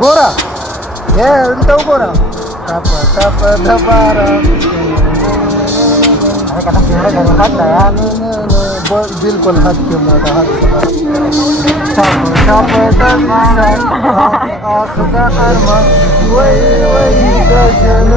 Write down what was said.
गोरा हे उलट गोरा टप टप धबारा बिल्कुल हाथ के मोटा हाथ टप टप आँख का अरमा वही वही गजन